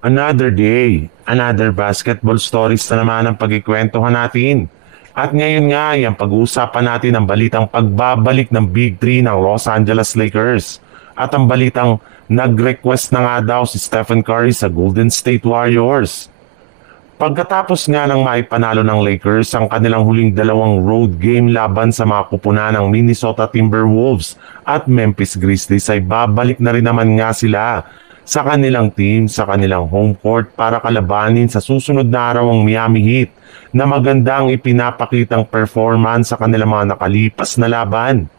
Another day, another basketball stories na naman ang pagkikwentuhan natin. At ngayon nga ay ang pag-uusapan natin ang balitang pagbabalik ng Big Three ng Los Angeles Lakers. At ang balitang nag-request na nga daw si Stephen Curry sa Golden State Warriors. Pagkatapos nga ng maipanalo ng Lakers ang kanilang huling dalawang road game laban sa mga kupunan ng Minnesota Timberwolves at Memphis Grizzlies ay babalik na rin naman nga sila sa kanilang team sa kanilang home court para kalabanin sa susunod na araw ang Miami Heat na magandang ipinapakitang performance sa kanilang mga nakalipas na laban.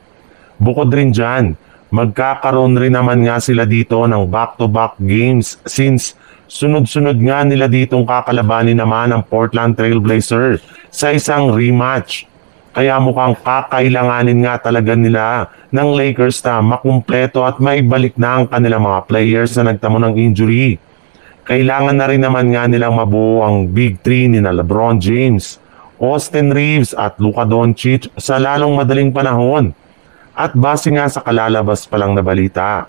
Bukod rin dyan, magkakaroon rin naman nga sila dito ng back-to-back games since sunod-sunod nga nila ditong kakalabanin naman ang Portland Trail Blazers sa isang rematch. Kaya mukhang kakailanganin nga talaga nila ng Lakers na makumpleto at maibalik na ang kanilang mga players na nagtamo ng injury. Kailangan na rin naman nga nilang mabuo ang Big Three ni na LeBron James, Austin Reeves at Luka Doncic sa lalong madaling panahon. At base nga sa kalalabas pa lang na balita,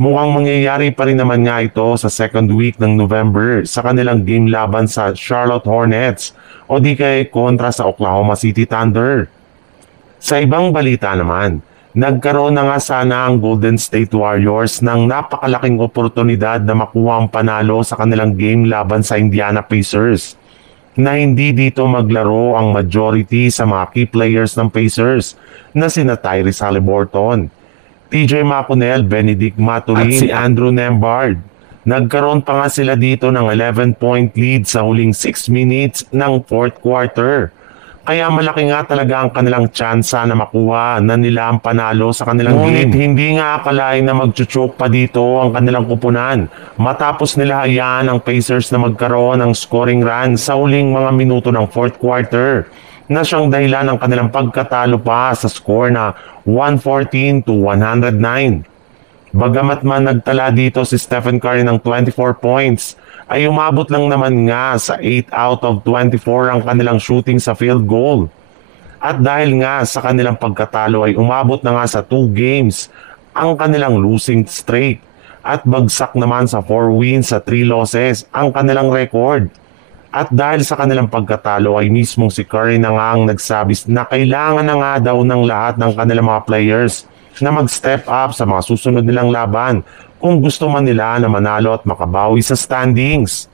mukhang mangyayari pa rin naman nga ito sa second week ng November sa kanilang game laban sa Charlotte Hornets o di kay kontra sa Oklahoma City Thunder. Sa ibang balita naman, nagkaroon na nga sana ang Golden State Warriors ng napakalaking oportunidad na makuha ang panalo sa kanilang game laban sa Indiana Pacers. Na hindi dito maglaro ang majority sa mga key players ng Pacers na sina Tyrese Haliburton, TJ McConnell, Benedict Mathurin at si Andrew Nembhard. Nagkaroon pa nga sila dito ng 11-point lead sa huling 6 minutes ng fourth quarter. Kaya malaki nga talaga ang kanilang tsansa na makuha na nila ang panalo sa kanilang game. Hindi nga akalain na magchuchok pa dito ang kanilang kupunan matapos nila hayaan ang Pacers na magkaroon ng scoring run sa huling mga minuto ng fourth quarter na siyang dahilan ng kanilang pagkatalo pa sa score na 114-109. Bagamat man nagtala dito si Stephen Curry ng 24 points, ay umabot lang naman nga sa 8 out of 24 ang kanilang shooting sa field goal. At dahil nga sa kanilang pagkatalo ay umabot na nga sa 2 games ang kanilang losing streak at bagsak naman sa 4 wins sa 3 losses ang kanilang record. At dahil sa kanilang pagkatalo ay mismong si Curry na nga ang nagsabi na kailangan na nga daw ng lahat ng kanilang mga players na mag-step up sa mga susunod nilang laban kung gusto man nila na manalo at makabawi sa standings.